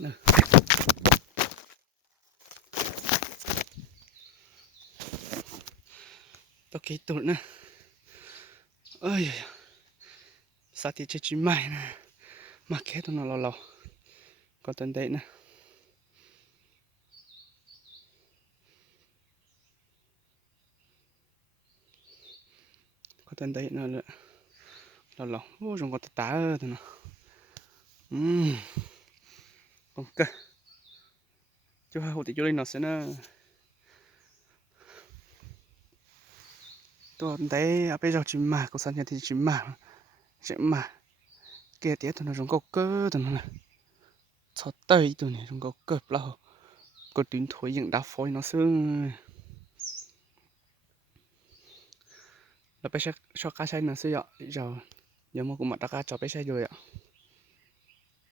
Nè, tao kỹ tụi nè. Ơi, sao thì chơi chim mày nè. Mà khét nó lò lò. Còn tuần đấy nè. Còn tuần đấy nó lò lò. Ô, rồi còn tá ơ tụi nó. Ok. Chú hai hồ thì chú lên nó sẽ nè. Tuần đấy, à bây giờ chim mà, có sẵn nhà thì chim mà. Chim mà. Kia tía tụi nó rong câu cơ tụi nó nè. Cho tây tụi này rong câu cơ lâu. Có tiếng thối dựng đá phôi nó xương. Là bây giờ cho cá xay nó sẽ dọ. Giờ mà cũng mà đã cá cho bây giờ rồi ạ.